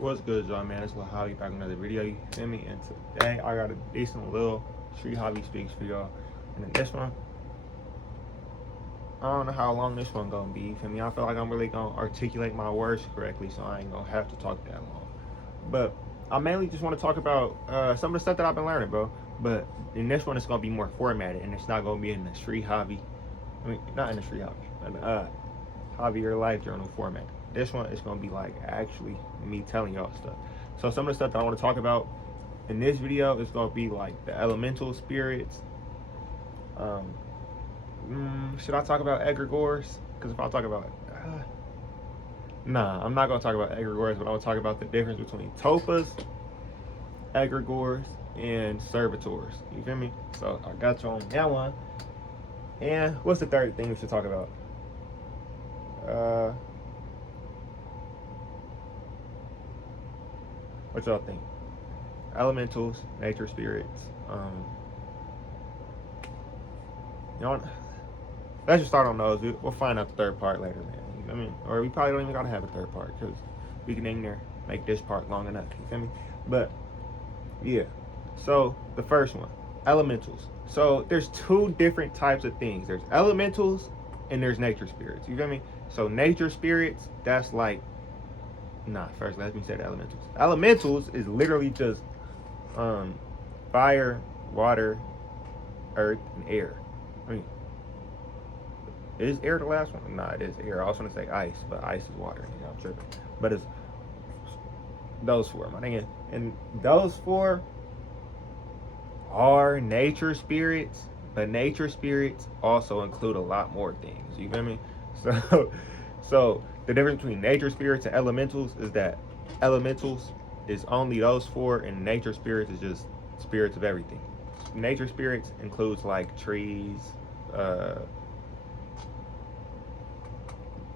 What's good, y'all, man? It's Lil Javi back with another video. You feel me? And today I got a decent little Street Javi Speaks for y'all. And then this one, I don't know how long this one gonna be. You feel me? I feel like I'm really gonna articulate my words correctly, so I ain't gonna have to talk that long. But I mainly just want to talk about some of the stuff that I've been learning, bro. But in this one, it's gonna be more formatted, and it's not gonna be in the Street Javi. I mean, not in the Street Javi, but Javier Life Journal format. This one is gonna be like actually me telling y'all stuff. So some of the stuff that I want to talk about in this video is gonna be like the elemental spirits. Um, should I talk about Egregores? Because if I talk about nah, I'm not gonna talk about Egregores, but I'm gonna talk about the difference between Tulpas, Egregores, and Servitors. You feel me? So I got you on that one. And what's the third thing we should talk about? What y'all think? Elementals, nature spirits. You know, let's just start on those. We'll find out the third part later, man. You know what I mean? Or we probably don't even gotta have a third part because we can in there make this part long enough. You feel me? But yeah. So the first one, elementals. So there's two different types of things. There's elementals and there's nature spirits. You feel me? So nature spirits, that's like first let me say the elementals. Elementals is literally just fire, water, earth, and air. I mean, is air the last one? Nah, it is air. I was gonna say ice, but ice is water. You know, I'm tripping. But it's those four, my nigga. And those four are nature spirits, but nature spirits also include a lot more things. You feel me? So the difference between nature spirits and elementals is that elementals is only those four, and nature spirits is just spirits of everything. Nature spirits includes like trees,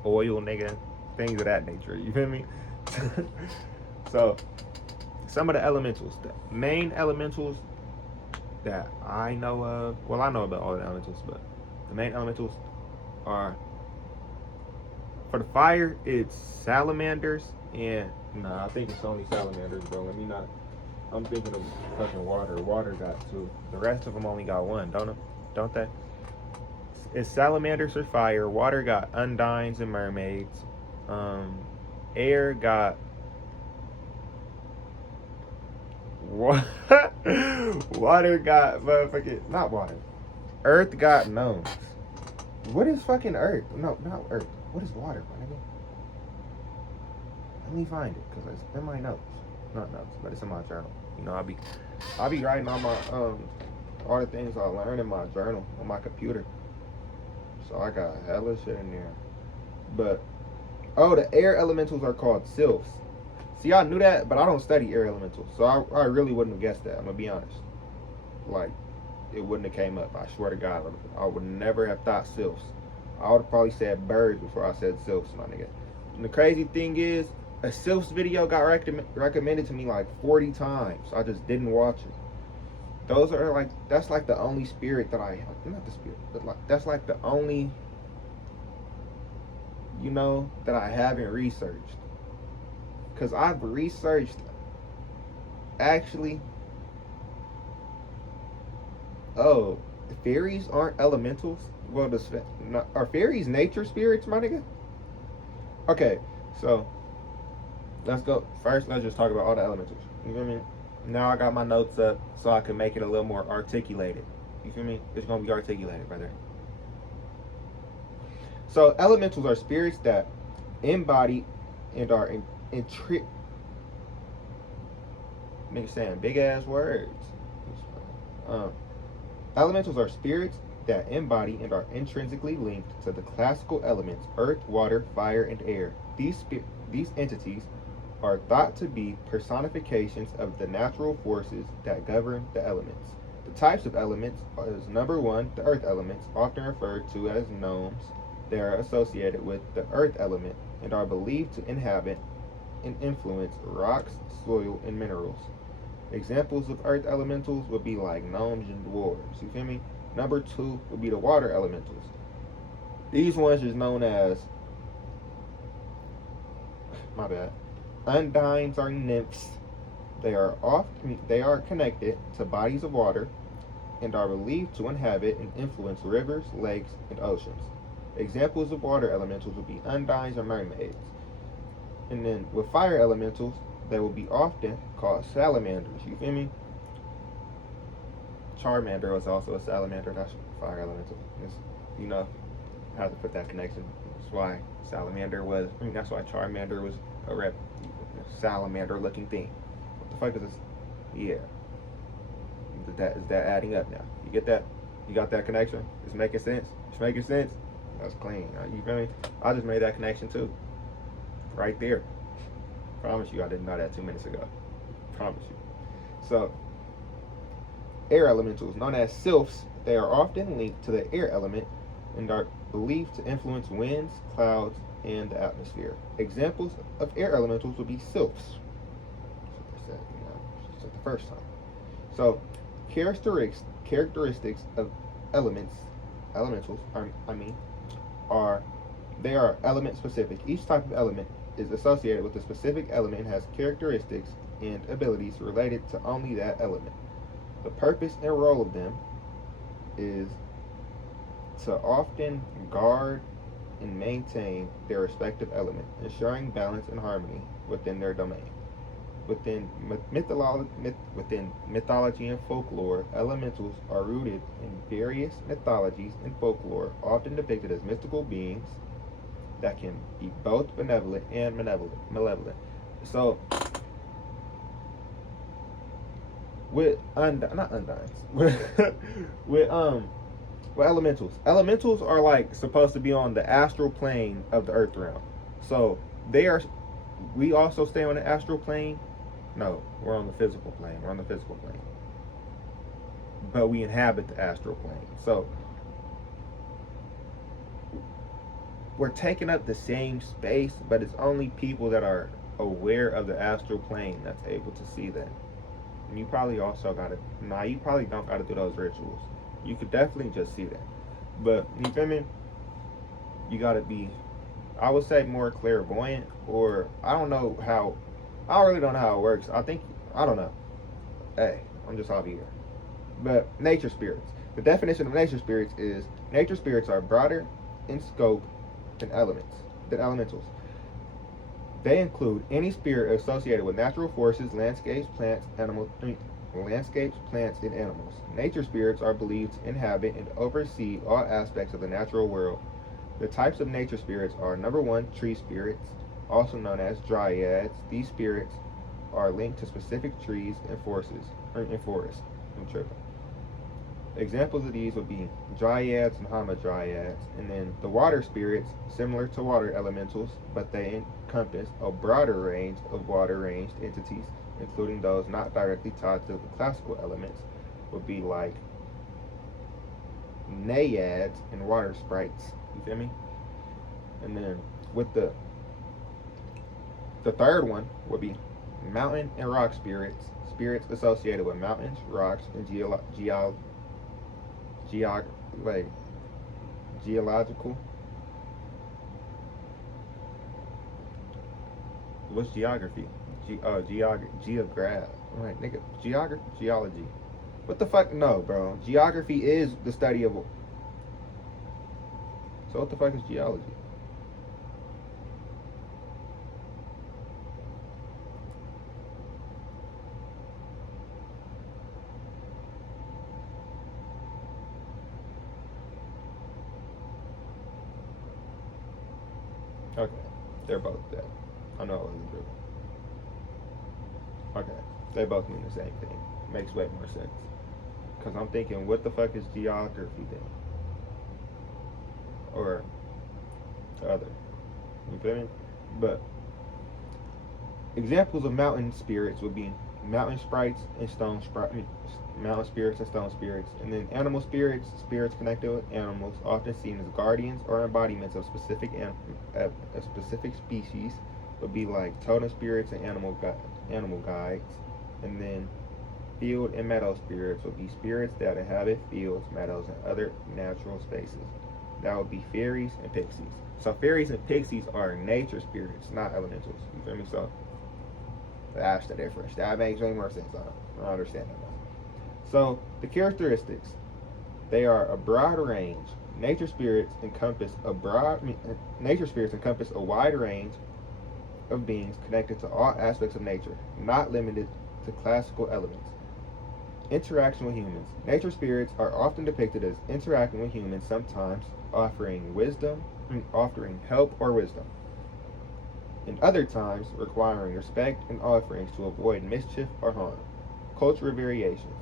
oil, nigga, things of that nature. You feel me? So some of the elementals, the main elementals that I know of, well, I know about all the elementals, but the main elementals are, for the fire, it's salamanders, and I think it's only salamanders, bro. Let me not. I'm thinking of fucking water. Water got two. The rest of them only got one, don't they? It's salamanders for fire. Water got undines and mermaids. Air got water got motherfucking not water. Earth got gnomes. What is fucking earth? No, not earth. What is water, my nigga? Let me find it because it's in my notes. Not notes, but it's in my journal. You know, I'll be writing all my all the things I learned in my journal on my computer. So I got hella shit in there. But the air elementals are called sylphs. See, I knew that, but I don't study air elementals, so I really wouldn't have guessed that. I'm gonna be honest. Like, it wouldn't have came up. I swear to God, I would never have thought sylphs. I would have probably said birds before I said sylphs, my nigga. And the crazy thing is, a sylphs video got recommended to me like 40 times. I just didn't watch it. Those are like, that's like the only spirit that not the spirit, but like, that's like the only, you know, that I haven't researched. Because I've researched, actually, the fairies aren't elementals. Well, are fairies nature spirits, my nigga? Okay, so let's go. First, let's just talk about all the elementals. You feel me? Now I got my notes up so I can make it a little more articulated. You feel me? It's gonna be articulated, brother. So elementals are spirits that embody and are nigga saying big ass words. Elementals are spirits that embody and are intrinsically linked to the classical elements earth, water, fire, and air. These entities are thought to be personifications of the natural forces that govern the elements. The types of elements is number one, the earth elements, often referred to as gnomes. They are associated with the earth element and are believed to inhabit and influence rocks, soil, and minerals. Examples of earth elementals would be like gnomes and dwarves. You feel me? Number two would be the water elementals. These ones is known as, my bad, Undines are nymphs. They are connected to bodies of water and are believed to inhabit and influence rivers, lakes, and oceans. Examples of water elementals would be undines or mermaids. And then with fire elementals, they will be often called salamanders. You feel me? Charmander was also a salamander. That's fire elemental. It's, you know, have to put that connection. That's why that's why Charmander was a salamander looking thing. What the fuck is this? Yeah. Is that adding up now? You get that? You got that connection? It's making sense? It's making sense? That's clean. You feel me? I just made that connection too. Right there. Promise you I didn't know that 2 minutes ago. Promise you. So, air elementals, known as sylphs, they are often linked to the air element and are believed to influence winds, clouds, and the atmosphere. Examples of air elementals would be sylphs. That's what they said, she said the first time. So, characteristics of elementals are they are element specific. Each type of element is associated with a specific element and has characteristics and abilities related to only that element. The purpose and role of them is to often guard and maintain their respective element, ensuring balance and harmony within their domain. Within mythology and folklore, elementals are rooted in various mythologies and folklore, often depicted as mystical beings that can be both benevolent and malevolent. So, with not undines, with elementals are like supposed to be on the astral plane of the earth realm. So we also stay on the astral plane. No, we're on the physical plane. But we inhabit the astral plane. So we're taking up the same space, but it's only people that are aware of the astral plane that's able to see that. And you probably also you probably don't gotta do those rituals. You could definitely just see that. But, you feel me? You gotta be, I would say, more clairvoyant, or I don't really don't know how it works. I don't know. Hey, I'm just Javi here. But nature spirits. The definition of nature spirits is nature spirits are broader in scope than elementals. They include any spirit associated with natural forces, landscapes, plants, and animals. Nature spirits are believed to inhabit and oversee all aspects of the natural world. The types of nature spirits are: number 1, tree spirits, also known as dryads. These spirits are linked to specific trees and forests. I'm tripping. Examples of these would be dryads and hamadryads. And then the water spirits, similar to water elementals, but they encompass a broader range of water-ranged entities, including those not directly tied to the classical elements, would be like naiads and water sprites. You feel me? And then with the third one would be mountain and rock spirits associated with mountains, rocks, and geological. What's geography? Geology. What the fuck? No, bro. Geography is the study of. So what the fuck is geology? Okay, they're both dead. I know it wasn't true. Okay, they both mean the same thing. Makes way more sense. Because I'm thinking, what the fuck is geography then? Or the other. You feel me? But examples of mountain spirits would be mountain sprites and mountain spirits and stone spirits. And then animal spirits connected with animals, often seen as guardians or embodiments of specific species, would be like totem spirits and animal guides. And then field and meadow spirits would be spirits that inhabit fields, meadows, and other natural spaces. That would be fairies and pixies. So fairies and pixies are nature spirits, not elementals. You feel me? So That's the difference. That makes way more sense. I understand that now. So the characteristics, they are a broad range. Nature spirits encompass a wide range of beings connected to all aspects of nature, not limited to classical elements. Interaction with humans. Nature spirits are often depicted as interacting with humans, sometimes offering help or wisdom. In other times, requiring respect and offerings to avoid mischief or harm. Cultural variations.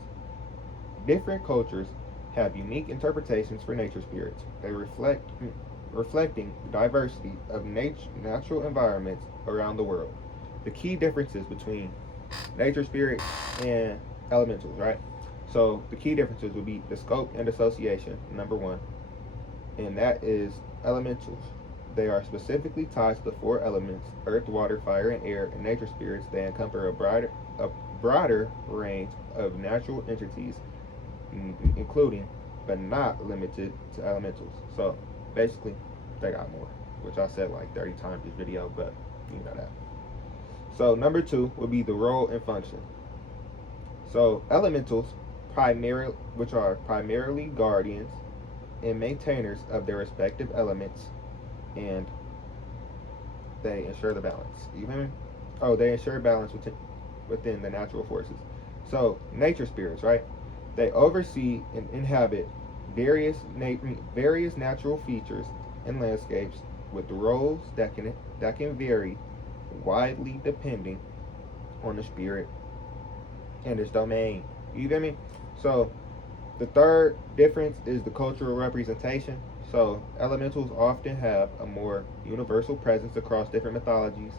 Different cultures have unique interpretations for nature spirits. They reflecting the diversity of natural environments around the world. The key differences between nature spirits and elementals, right? So the key differences would be the scope and association, number one, and that is elementals. They are specifically tied to the four elements: earth, water, fire, and air. And nature spirits, they encompass a broader range of natural entities, including but not limited to elementals. So basically, they got more, which I said like 30 times this video, but you know that. So number two would be the role and function. So elementals, which are primarily guardians and maintainers of their respective elements, and they ensure the balance. You hear me? Oh, they ensure balance within the natural forces. So nature spirits, right? They oversee and inhabit various natural features and landscapes with roles that can vary widely depending on the spirit and its domain. You get me? So the third difference is the cultural representation. So elementals often have a more universal presence across different mythologies,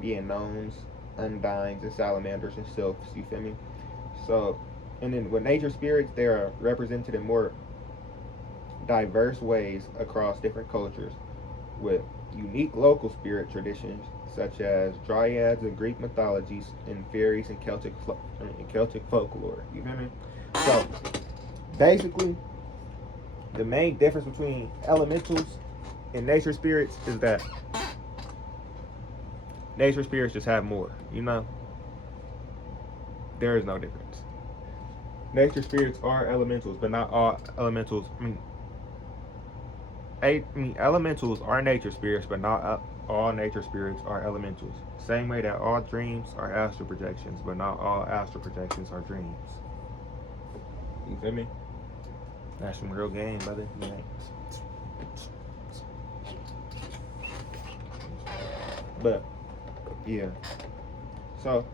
being gnomes, undines, and salamanders and sylphs. You feel me? So, and then with nature spirits, they are represented in more diverse ways across different cultures, with unique local spirit traditions such as dryads in Greek mythologies and fairies in Celtic folklore. You feel me? So basically, the main difference between elementals and nature spirits is that nature spirits just have more. You know, there is no difference. Nature spirits are elementals, but not all elementals. Elementals are nature spirits, but not all nature spirits are elementals. Same way that all dreams are astral projections, but not all astral projections are dreams. You feel me? That's some real game, brother. Yeah. But yeah. So,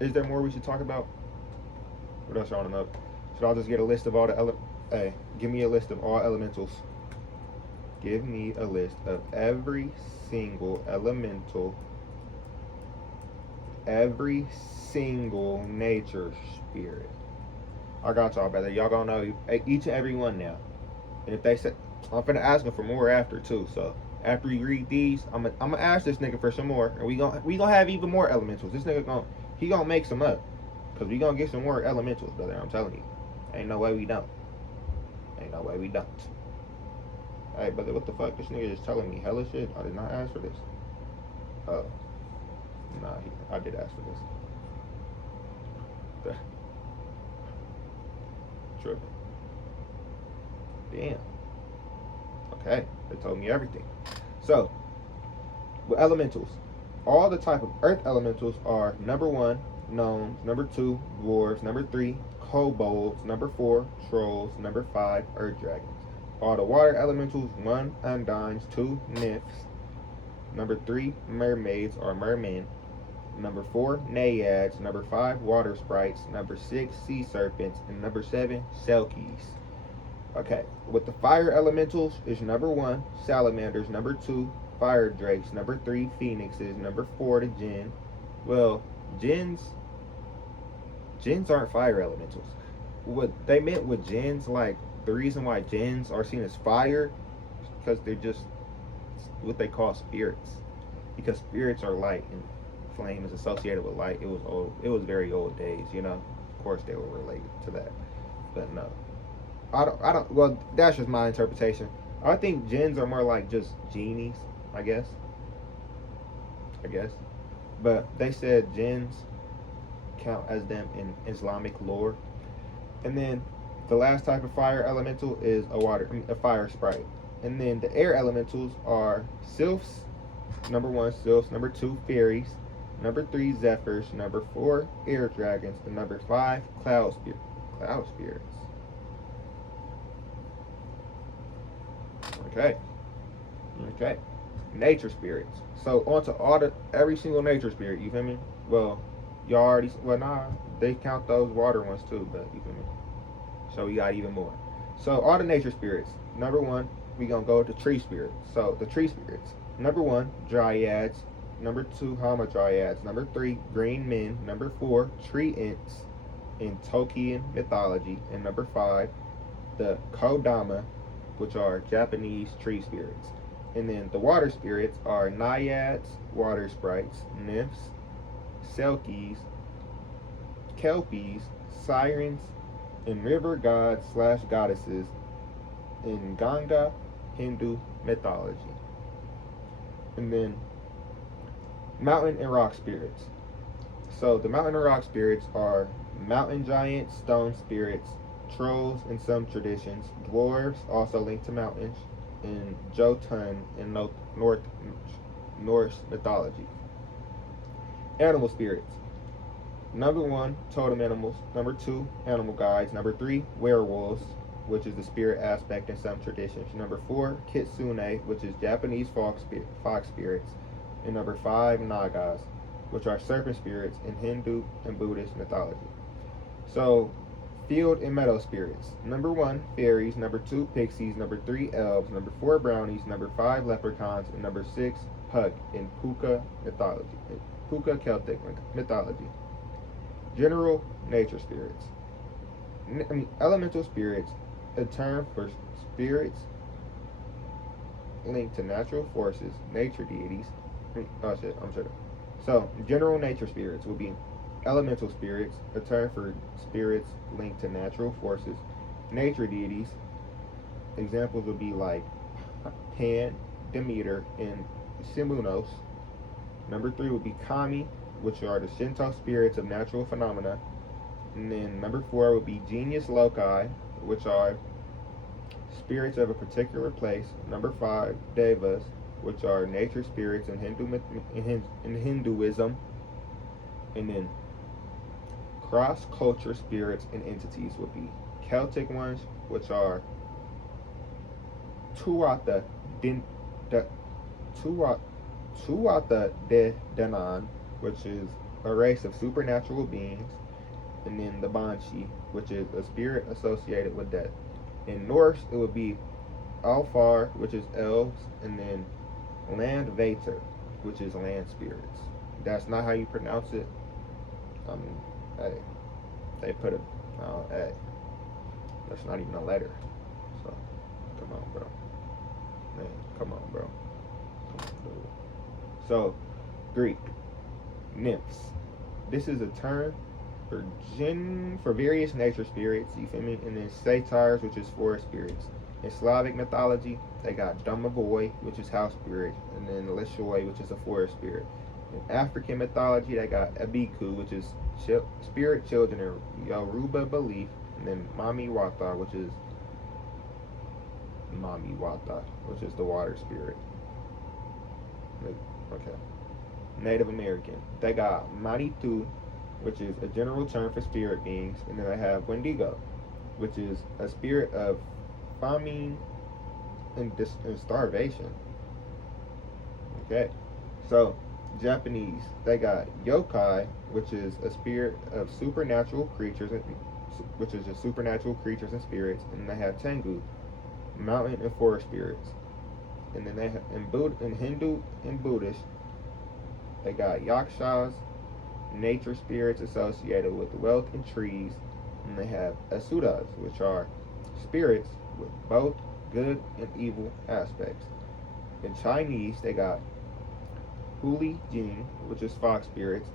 is there more we should talk about? What else y'all want to know? Should I just get a list of all the Hey, give me a list of all elementals. Give me a list of every single elemental, every single nature spirit. I got y'all, brother. Y'all gonna know each and every one now. And if they say, I'm finna ask them for more after too. So after you read these, I'm gonna ask this nigga for some more, and we gonna have even more elementals. This nigga gonna make some up, cause we gonna get some more elementals, brother. I'm telling you, ain't no way we don't. Ain't no way we don't. Hey, brother, what the fuck? This nigga just telling me hella shit. I did not ask for this. Oh, nah, I did ask for this. Tripping. Damn. Okay, they told me everything. So, with elementals, all the type of earth elementals are number 1, gnomes, number 2, dwarves, number 3, kobolds, number 4, trolls, number 5, earth dragons. All the water elementals, 1, undines, 2, nymphs, number 3, mermaids or mermen, number 4, naiads, number 5, water sprites, number 6, sea serpents, and number 7, selkies. Okay, with the fire elementals is number 1, salamanders, number 2, fire drakes, number 3, phoenixes, number 4, the jinn. Well, jinns aren't fire elementals. What they meant with jinns, like the reason why jinns are seen as fire is because they're just what they call spirits. Because spirits are light and flame is associated with light. It was very old days, you know. Of course they were related to that. But no. I don't well, that's just my interpretation. I think jinns are more like just genies, I guess. but they said jinns count as them in Islamic lore. And then the last type of fire elemental is a fire sprite. And then the air elementals are sylphs, number 1 sylphs, number 2 fairies, number 3 zephyrs, number 4 air dragons, and number 5 cloud spirits. Okay. Nature spirits. So on to every single nature spirit, you feel me? Well, they count those water ones too, but you feel me? So we got even more. So all the nature spirits. Number 1, we gonna go to tree spirits. So the tree spirits. Number 1, dryads. Number 2, hamadryads. Number 3, green men. Number 4, tree ents in Tolkien mythology. And number 5, the kodama, which are Japanese tree spirits. And then the water spirits are naiads, water sprites, nymphs, selkies, kelpies, sirens, and river gods / goddesses in Ganga Hindu mythology. And then mountain and rock spirits. So the mountain and rock spirits are mountain giants, stone spirits, trolls in some traditions, dwarves also linked to mountains, and Jotun in Norse mythology. Animal spirits. Number 1, totem animals. Number 2, animal guides. Number 3, werewolves, which is the spirit aspect in some traditions. Number 4, kitsune, which is Japanese fox spirits. And number 5, nagas, which are serpent spirits in Hindu and Buddhist mythology. So, field and meadow spirits. Number 1, fairies. Number 2, pixies. Number 3, elves. Number 4, brownies. Number 5, leprechauns. And number 6, pug in Puka Celtic mythology. General nature spirits. Elemental spirits, a term for spirits linked to natural forces, nature deities. So, general nature spirits will be elemental spirits, a term for spirits linked to natural forces, nature deities. Examples would be like Pan, Demeter, and Simunos. Number 3 would be kami, which are the Shinto spirits of natural phenomena. And then number 4 would be genius loci, which are spirits of a particular place. Number 5, devas, which are nature spirits in Hinduism. And then cross-culture spirits and entities would be Celtic ones, which are Tuatha De Danann, which is a race of supernatural beings, and then the Banshee, which is a spirit associated with death. In Norse, it would be Alfar, which is elves, and then Landvater, which is land spirits. That's not how you pronounce it. Hey, they put a, that's not even a letter. So, come on, bro. Man, come on, bro. So, Greek. Nymphs. This is a term for various nature spirits, you feel me? And then satyrs, which is forest spirits. In Slavic mythology, they got Domovoi, which is house spirit, and then Lishoi, which is a forest spirit. In African mythology, they got Abiku, which is spirit children in Yoruba belief, and then Mami Wata, which is the water spirit. Okay. Native American. They got Manitou, which is a general term for spirit beings, and then they have Wendigo, which is a spirit of famine and starvation. Okay. So, Japanese, they got yokai, which is a spirit of supernatural creatures, and spirits, and they have tengu, mountain and forest spirits. And then they have in Hindu and Buddhist, they got yakshas, nature spirits associated with wealth and trees, and they have asuras, which are spirits with both good and evil aspects. In Chinese, they got Huli Jing, which is fox spirits.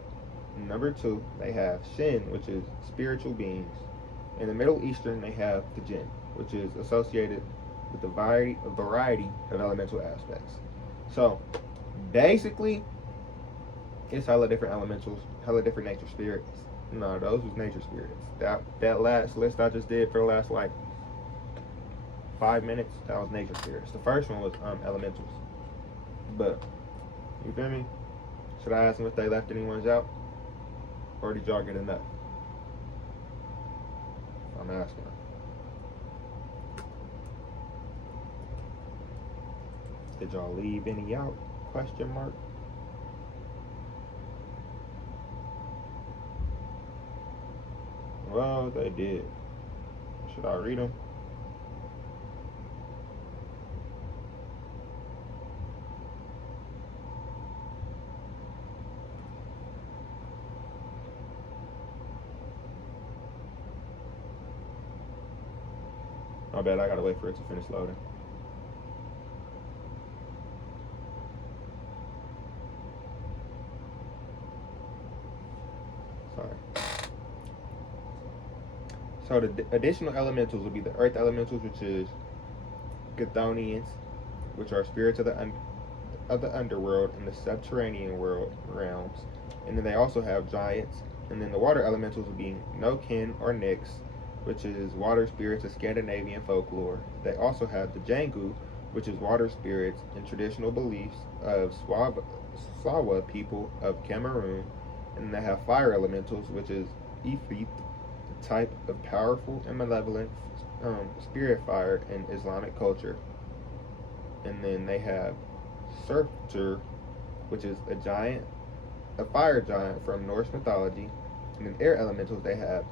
And number 2, they have Shin, which is spiritual beings. In the Middle Eastern, they have the Jinn, which is associated with a variety of elemental aspects. So, basically, It's hella different elementals, hella different nature spirits. No, those was nature spirits. That last list I just did for the last like 5 minutes, that was nature spirits. The first one was elementals. But you feel me? Should I ask them if they left any ones out? Or did y'all get enough? I'm asking them. Did y'all leave any out? Question mark. Well, they did. Should I read them? My bad, I gotta wait for it to finish loading. Sorry. So the additional elementals will be the earth elementals, which is Chthonians, which are spirits of the underworld and the subterranean world realms. And then they also have giants. And then the water elementals will be Nokin or Nyx, which is water spirits of Scandinavian folklore. They also have the Jangu, which is water spirits in traditional beliefs of Sawa people of Cameroon. And they have fire elementals, which is Ifrit, the type of powerful and malevolent spirit fire in Islamic culture. And then they have Servitor, which is a fire giant from Norse mythology. And then air elementals, they have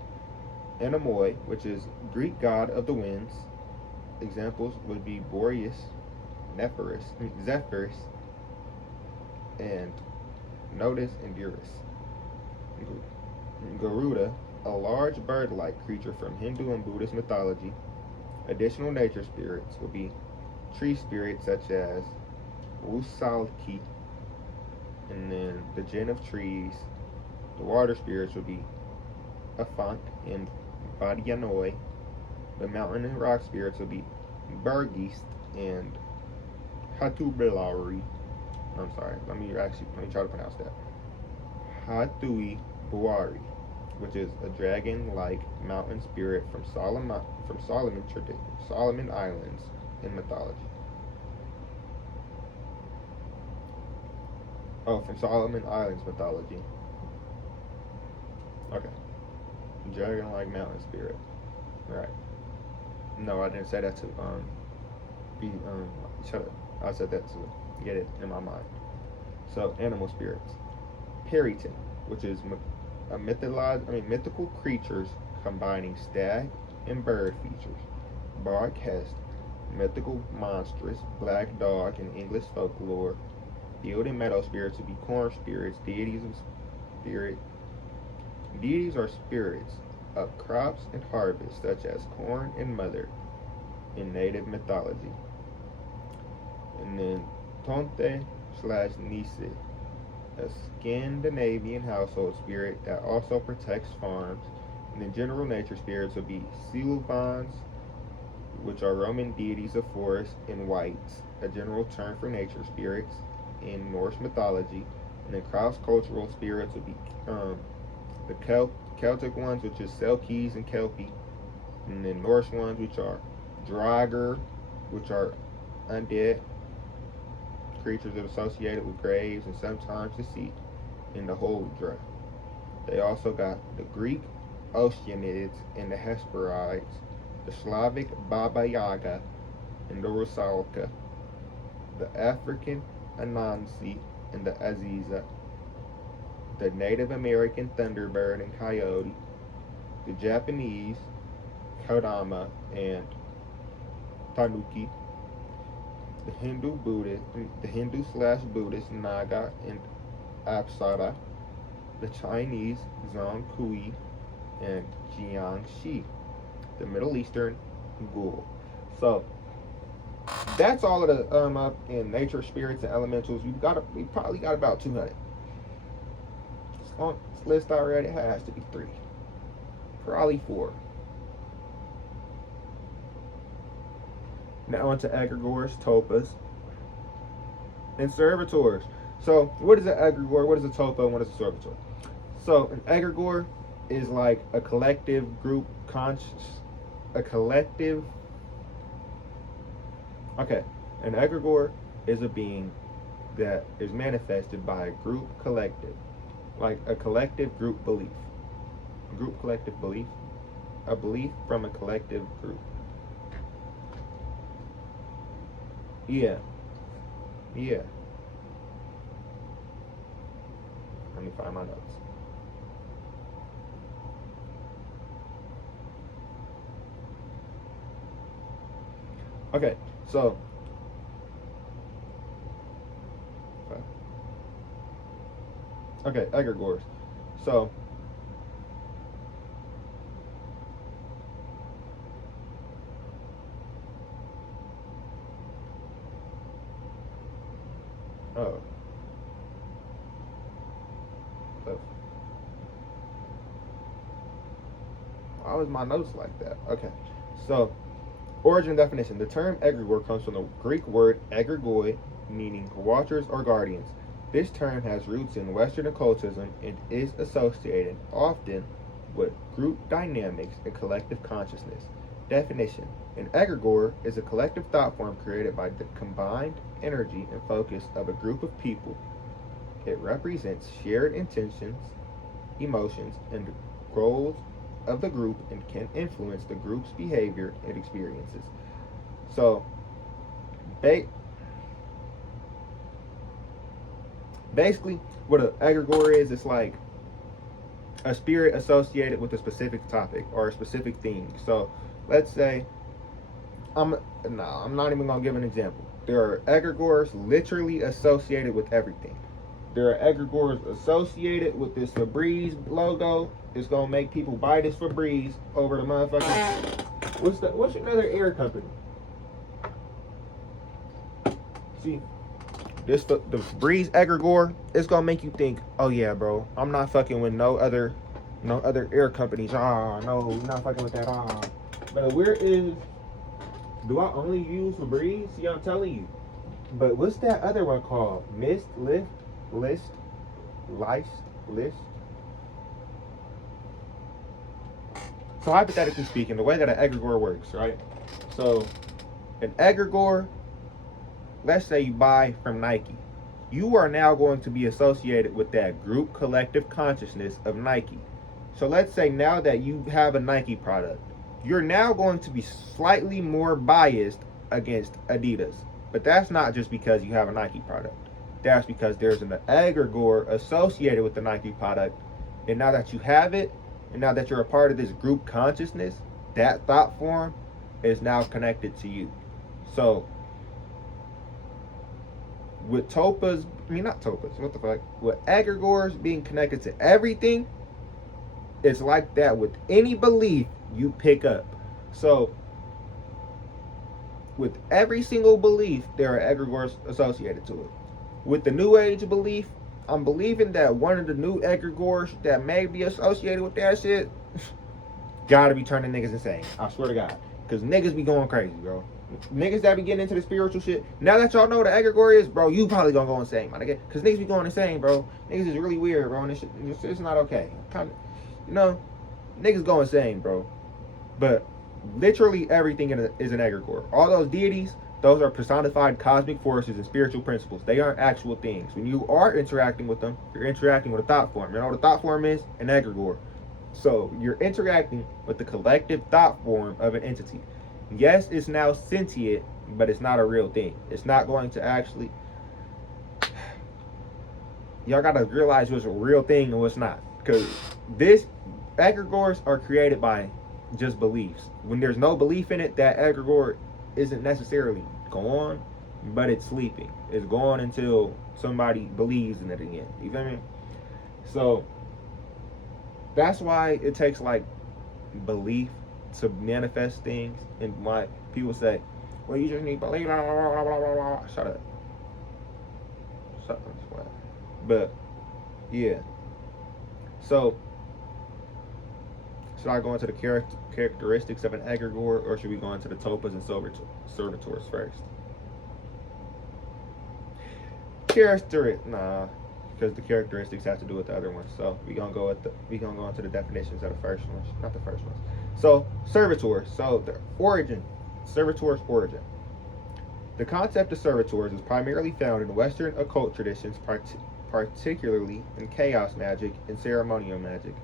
Anemoi, which is Greek god of the winds. Examples would be Boreas, Zephyrus, and Notus and Eurus. Garuda, a large bird-like creature from Hindu and Buddhist mythology. Additional nature spirits will be tree spirits such as Rusalki, and then the Jinn of trees. The water spirits will be Afant and Vadianoi. The mountain and rock spirits will be Bergist and Hatubelari. I'm sorry, let me try to pronounce that. Hatui Buari, which is a dragon-like mountain spirit from Solomon Islands in mythology. Oh, from Solomon Islands mythology. Okay. Dragon-like mountain spirit. Right. No, I didn't say that to shut up. I said that to get it in my mind. So, animal spirits. Periton, which is mythical creatures combining stag and bird features. Barkhest, mythical monstrous black dog in English folklore. Field and meadow spirits would be corn spirits. Deities are spirits of crops and harvests, such as corn and mother in native mythology. And then Tonte/Nisse, a Scandinavian household spirit that also protects farms. And then general nature spirits would be Silvans, which are Roman deities of forest, and wights, a general term for nature spirits in Norse mythology. And then cross-cultural spirits would be the Celtic ones, which is Selkies and Kelpie. And then Norse ones, which are Draugr, which are undead creatures that are associated with graves and sometimes the sea, and the Holdra. They also got the Greek Oceanids and the Hesperides, the Slavic Baba Yaga and the Rusalka, the African Anansi and the Aziza, the Native American Thunderbird and Coyote, the Japanese Kodama and Tanuki, the Hindu/Buddhist Naga and Apsara, the Chinese Zhongkui and Jiangxi, the Middle Eastern Ghoul. So that's all of the up in nature spirits and elementals. We probably got about 200. On this list I read, it has to be 3, probably 4. Now onto Egregores, Tulpas, and Servitors. So what is an egregore? What is a tulpa? And what is a servitor? So an egregore is like a collective group a collective. Okay, an egregore is a being that is manifested by a group collective, like a collective group belief. Group collective belief, a belief from a collective group. Yeah, yeah. Let me find my notes. Okay, so okay, egregores. So oh, so why was my notes like that? Okay, so origin and definition. The term egregore comes from the Greek word egregoi, meaning watchers or guardians. This term has roots in Western occultism and is associated often with group dynamics and collective consciousness. Definition. An egregore is a collective thought form created by the combined energy and focus of a group of people. It represents shared intentions, emotions, and goals of the group and can influence the group's behavior and experiences. So, basically, what an egregore is, it's like a spirit associated with a specific topic or a specific thing. So, let's say, I'm not even gonna give an example. There are egregores literally associated with everything. There are egregores associated with this Febreze logo. It's gonna make people buy this Febreze over the motherfucking. What's another air company? See, the Febreze egregore. It's gonna make you think, oh yeah, bro, I'm not fucking with no other air companies. No, you're not fucking with that. But where is? Do I only use Febreze? See, I'm telling you. But what's that other one called? List. So hypothetically speaking, the way that an egregore works, right? So an egregore, let's say you buy from Nike. You are now going to be associated with that group collective consciousness of Nike. So let's say now that you have a Nike product, you're now going to be slightly more biased against Adidas. But that's not just because you have a Nike product. That's because there's an egregore associated with the Nike product. And now that you have it, and now that you're a part of this group consciousness, that thought form is now connected to you. So, with with egregores being connected to everything, it's like that with any belief you pick up. So, with every single belief, there are egregores associated to it. With the New Age belief, I'm believing that one of the new egregores that may be associated with that shit gotta be turning niggas insane. I swear to God. Because niggas be going crazy, bro. Niggas that be getting into the spiritual shit. Now that y'all know what an egregore is, bro, you probably gonna go insane, my nigga. Because niggas be going insane, bro. Niggas is really weird, bro. And it's not okay. Niggas go insane, bro. But literally everything is an egregore. All those deities, those are personified cosmic forces and spiritual principles. They aren't actual things. When you are interacting with them, you're interacting with a thought form. You know what a thought form is? An egregore. So you're interacting with the collective thought form of an entity. Yes, it's now sentient, but it's not a real thing. It's not going to actually. Y'all gotta realize what's a real thing and what's not. Because egregores are created by just beliefs. When there's no belief in it, that egregore isn't necessarily gone, but it's sleeping. It's gone until somebody believes in it again. You feel me? So that's why it takes like belief to manifest things. And why people say, well, you just need belief, blah, blah, blah, blah, blah, blah. Shut up. But yeah. So should I go into the characteristics of an egregore, or should we go into the tulpas and servitors first? because the characteristics have to do with the other ones. So we gonna go into the definitions of the first ones, not the first ones. So servitors. So the origin, servitors' origin. The concept of servitors is primarily found in Western occult traditions, particularly in chaos magic and ceremonial magic.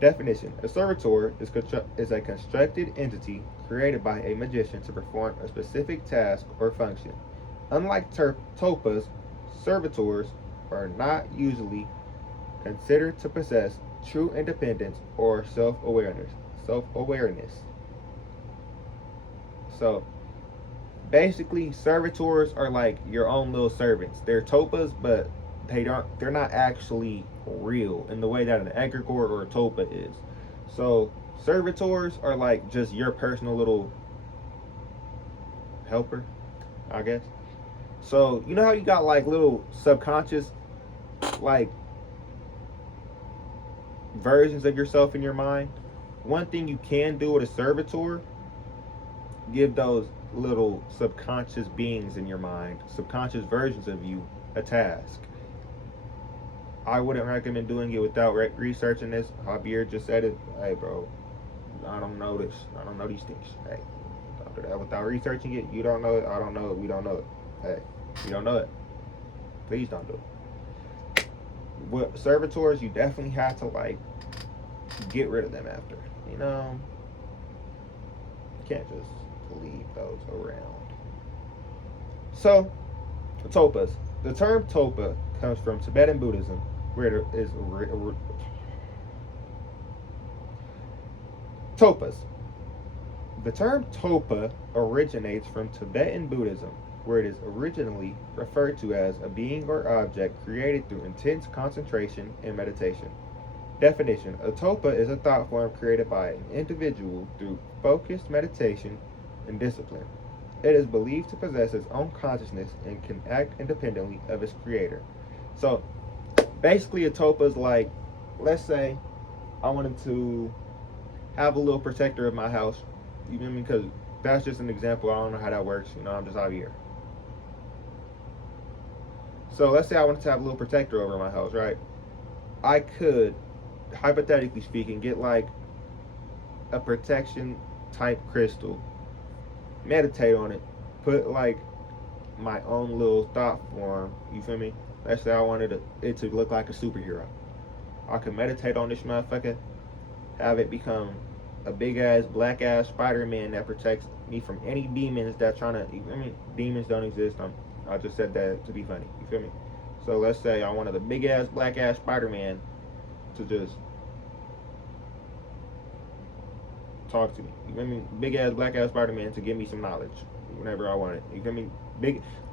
Definition: a servitor is a constructed entity created by a magician to perform a specific task or function. Unlike tulpas, servitors are not usually considered to possess true independence or self-awareness. So basically, servitors are like your own little servants. They're tulpas, but they're not actually real in the way that an egregore or a tulpa is. So servitors are like just your personal little helper, I guess. So you know how you got like little subconscious like versions of yourself in your mind? One thing you can do with a servitor, give those little subconscious beings in your mind, subconscious versions of you, a task. I wouldn't recommend doing it without researching this. Javier just said it. Hey, bro, I don't know this. I don't know these things. Hey, don't do that without researching it. You don't know it. I don't know it. We don't know it. Hey, you don't know it. Please don't do it. With servitors, you definitely have to like get rid of them after. You know, you can't just leave those around. So, tulpas. The term tulpa comes from Tibetan Buddhism, where it is tulpas. The term tulpa originates from Tibetan Buddhism, where it is originally referred to as a being or object created through intense concentration and meditation. Definition: a tulpa is a thought form created by an individual through focused meditation and discipline. It is believed to possess its own consciousness and can act independently of its creator. So, basically, a tulpa is like, let's say, I wanted to have a little protector of my house. You know what I mean? Because that's just an example. I don't know how that works. You know, I'm just out here. So, let's say I wanted to have a little protector over my house, right? I could, hypothetically speaking, get like a protection type crystal, meditate on it, put like my own little thought form, you feel me? Let's say I wanted it to look like a superhero. I could meditate on this motherfucker, have it become a big ass black ass Spider-Man that protects me from any demons that trying to, you feel me? Demons don't exist. I just said that to be funny, you feel me? So let's say I wanted a big ass black ass Spider-Man to just talk to me. You feel me? Big ass black ass Spider-Man to give me some knowledge whenever I want it. You feel me?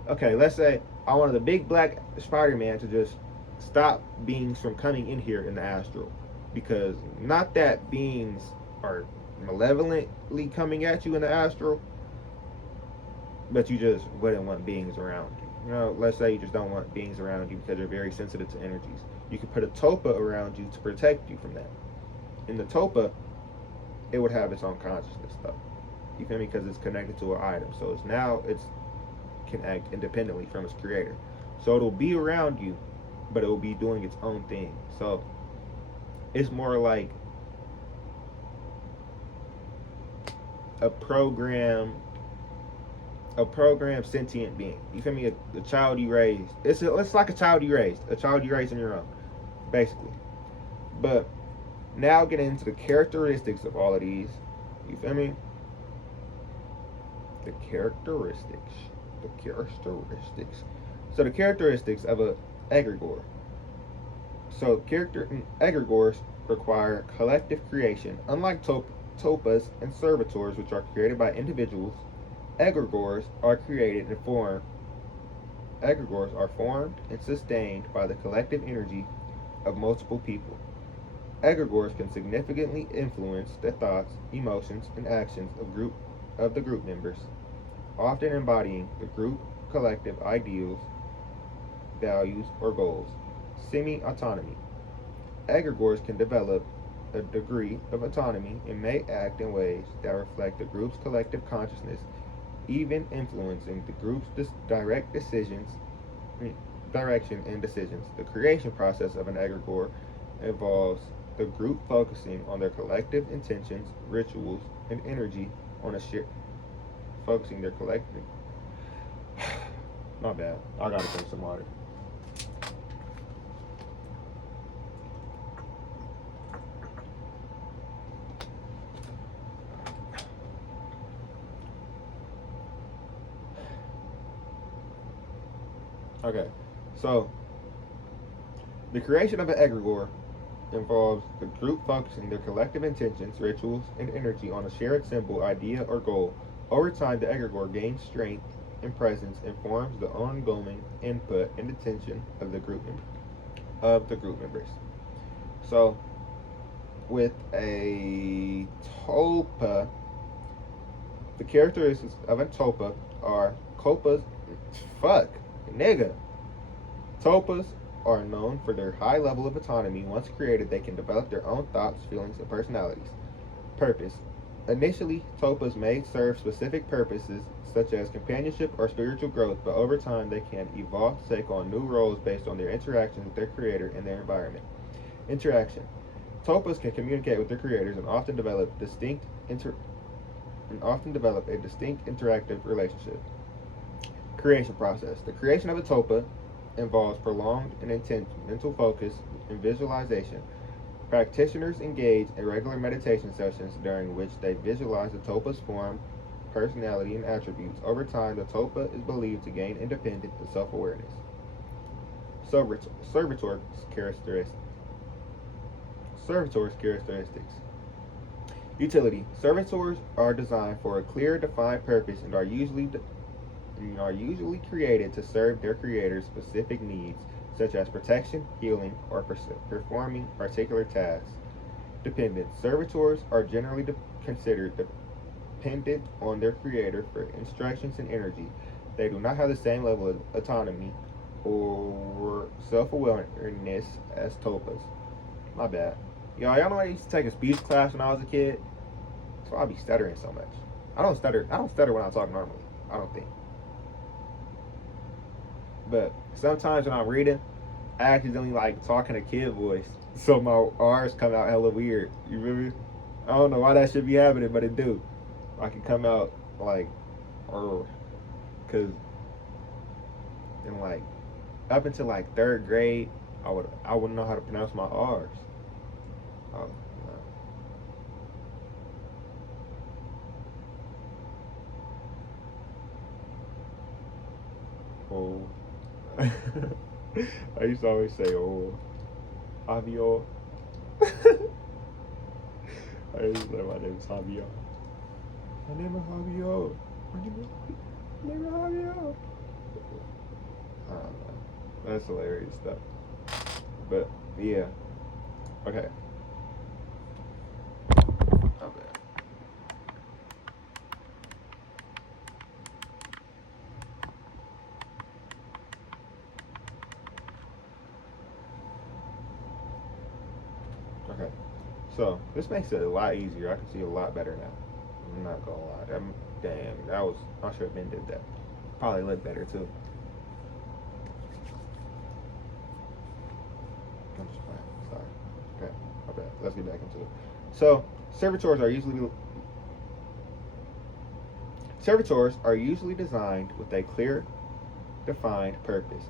Okay, let's say I wanted a big black Spider-Man to just stop beings from coming in here in the astral. Because not that beings are malevolently coming at you in the astral, but you just wouldn't want beings around you. You know, let's say you just don't want beings around you because you're very sensitive to energies. You could put a tulpa around you to protect you from that. In the tulpa, it would have its own consciousness though. You feel me? Because it's connected to an item. So it can act independently from its creator. So it'll be around you, but it will be doing its own thing. So it's more like a programmed sentient being. You feel me? A child you raised. It's like a child you raised on your own, basically. But now getting into the characteristics of all of these, you feel me? The characteristics. So the characteristics of a egregore. So egregores require collective creation. Unlike tulpas and servitors, which are created by individuals, egregores are formed and sustained by the collective energy of multiple people. Egregores can significantly influence the thoughts, emotions, and actions of the group members, often embodying the group collective ideals, values, or goals. Semi-autonomy. Egregores can develop a degree of autonomy and may act in ways that reflect the group's collective consciousness, even influencing the group's direct decisions direction, and decisions. The creation process of an egregore involves the group focusing on their collective intentions, rituals, and energy on a share. Focusing their collective. My bad. I gotta drink some water. Okay, so the creation of an egregore involves the group focusing their collective intentions, rituals, and energy on a shared symbol, idea, or goal. Over time, the egregore gains strength and presence and forms the ongoing input and attention of the group members. So, with a tulpa, the characteristics of a tulpa are copas. Fuck, nigga. Tulpas are known for their high level of autonomy. Once created, they can develop their own thoughts, feelings, and personalities. Purpose. Initially, tulpas may serve specific purposes such as companionship or spiritual growth, but over time they can evolve to take on new roles based on their interactions with their creator and their environment. Interaction. Tulpas can communicate with their creators and often develop a distinct interactive relationship. Creation process. The creation of a tulpa involves prolonged and intense mental focus and visualization. Practitioners engage in regular meditation sessions during which they visualize the tulpa's form, personality, and attributes. Over time, the tulpa is believed to gain independence and self-awareness. Servitors characteristics. Utility. Servitors are designed for a clear, defined purpose and are usually created to serve their creator's specific needs, such as protection, healing, or performing particular tasks. Dependent. Servitors are generally considered dependent on their creator for instructions and energy. They do not have the same level of autonomy or self-awareness as tulpas. My bad. Y'all know I used to take a speech class when I was a kid? That's why I be stuttering so much. I don't stutter when I talk normally. I don't think. But sometimes when I'm reading, I accidentally talk in a kid voice, so my R's come out hella weird. You feel me? I don't know why that should be happening, but it do. I can come out cause in up until third grade, I wouldn't know how to pronounce my R's. Oh, no. Oh. I used to always say, oh, Javi. I used to say my name is Javi. My name is Javi. My name is Javi. I don't know. That's hilarious stuff. But, yeah. Okay. Okay, so this makes it a lot easier. I can see a lot better now. I'm not gonna lie. I should have been did that. Probably look better too. I'm just playing. Sorry. Okay, okay. Let's get back into it. So servitors are usually designed with a clear, defined purpose,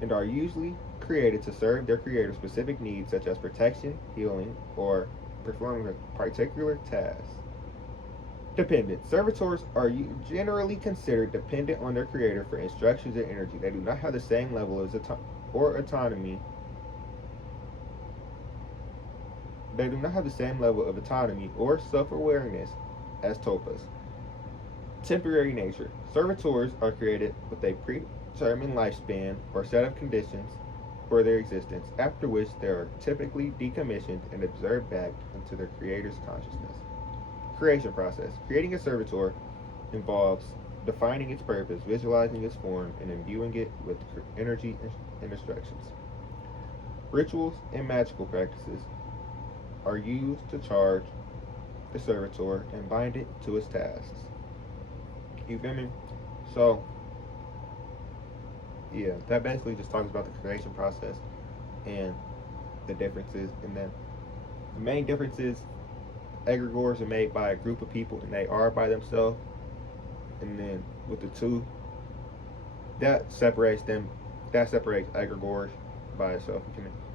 and are usually created to serve their creator's specific needs such as protection, healing, or performing a particular task. Dependent. Servitors are generally considered dependent on their creator for instructions and energy. They do not have the same level of autonomy. They do not have the same level of autonomy or self-awareness as tulpas. Temporary nature. Servitors are created with a predetermined lifespan or set of conditions for their existence, after which they are typically decommissioned and absorbed back into their creator's consciousness. Creation process. Creating a servitor involves defining its purpose, visualizing its form, and imbuing it with energy and instructions. Rituals and magical practices are used to charge the servitor and bind it to its tasks. You feel me? So, yeah, that basically just talks about the creation process and the differences. And then the main difference is egregores are made by a group of people and they are by themselves. And then with the two, that separates them. That separates egregores by itself.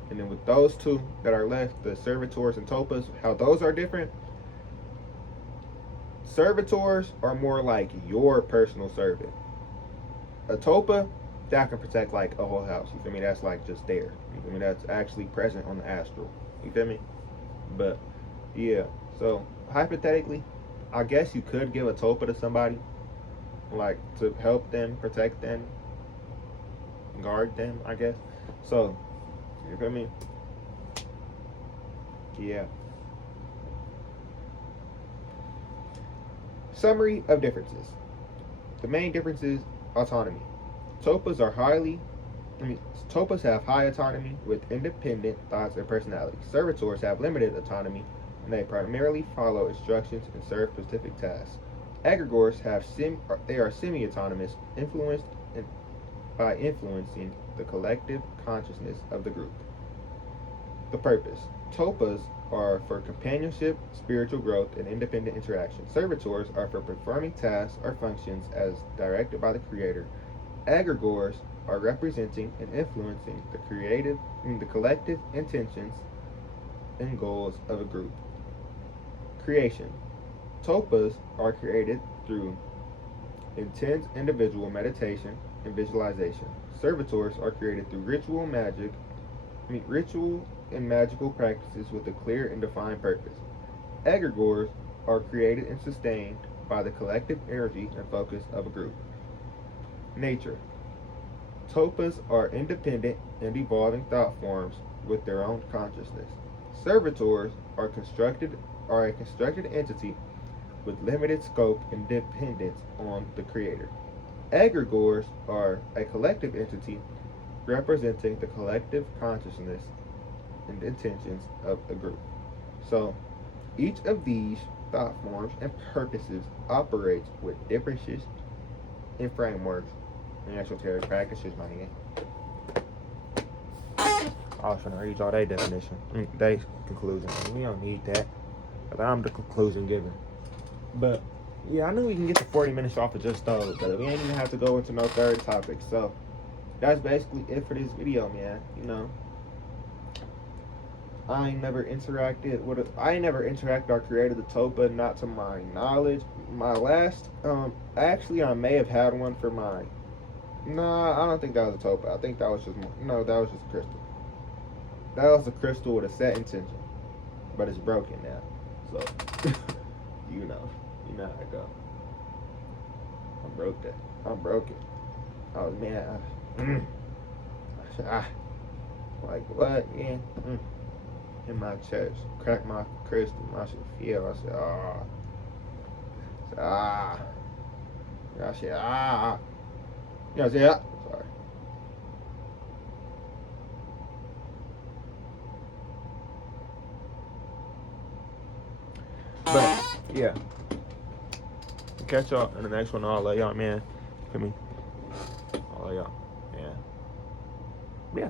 And then with those two that are left, the servitors and tulpas, how those are different. Servitors are more like your personal servant. A tulpa, that can protect like a whole house. You feel me? That's like just there. You feel me? That's actually present on the astral. You feel me? But yeah. So hypothetically, I guess you could give a tulpa to somebody, like to help them, protect them, guard them, I guess. So you feel me? Yeah. Summary of differences. The main difference is autonomy. Tulpas have high autonomy with independent thoughts and personalities. Servitors have limited autonomy and they primarily follow instructions and serve specific tasks. Egregores are semi-autonomous, influenced by influencing the collective consciousness of the group. The purpose. Tulpas are for companionship, spiritual growth, and independent interaction. Servitors are for performing tasks or functions as directed by the Creator. Egregores are representing and influencing the collective intentions and goals of a group. Creation. Tulpas are created through intense individual meditation and visualization. Servitors are created through ritual and magical practices with a clear and defined purpose. Egregores are created and sustained by the collective energy and focus of a group. Nature. Tulpas are independent and evolving thought forms with their own consciousness. Servitors are a constructed entity with limited scope and dependence on the Creator. Egregores are a collective entity representing the collective consciousness and intentions of a group. So, each of these thought forms and purposes operates with differences in frameworks and esoteric practices, my nigga. I was trying to read all their definition. They conclusion. We don't need that. But I'm the conclusion giver. But yeah, I knew we can get to 40 minutes off of just those, but we ain't even have to go into no third topic. So that's basically it for this video, man. You know, I ain't never interacted or created the tulpa, not to my knowledge. My last, actually, I may have had one for my. Nah, I don't think that was a tulpa. I think that was just that was just a crystal. That was a crystal with a set intention, but it's broken now. So you know how it go. I broke it. Oh man. Like what? Yeah. In my chest, crack my crystal. I should feel. I said, I said, Yeah, I said, sorry. But yeah, catch y'all in the next one. I'll let y'all, man. Feel me? I'll let y'all. Yeah.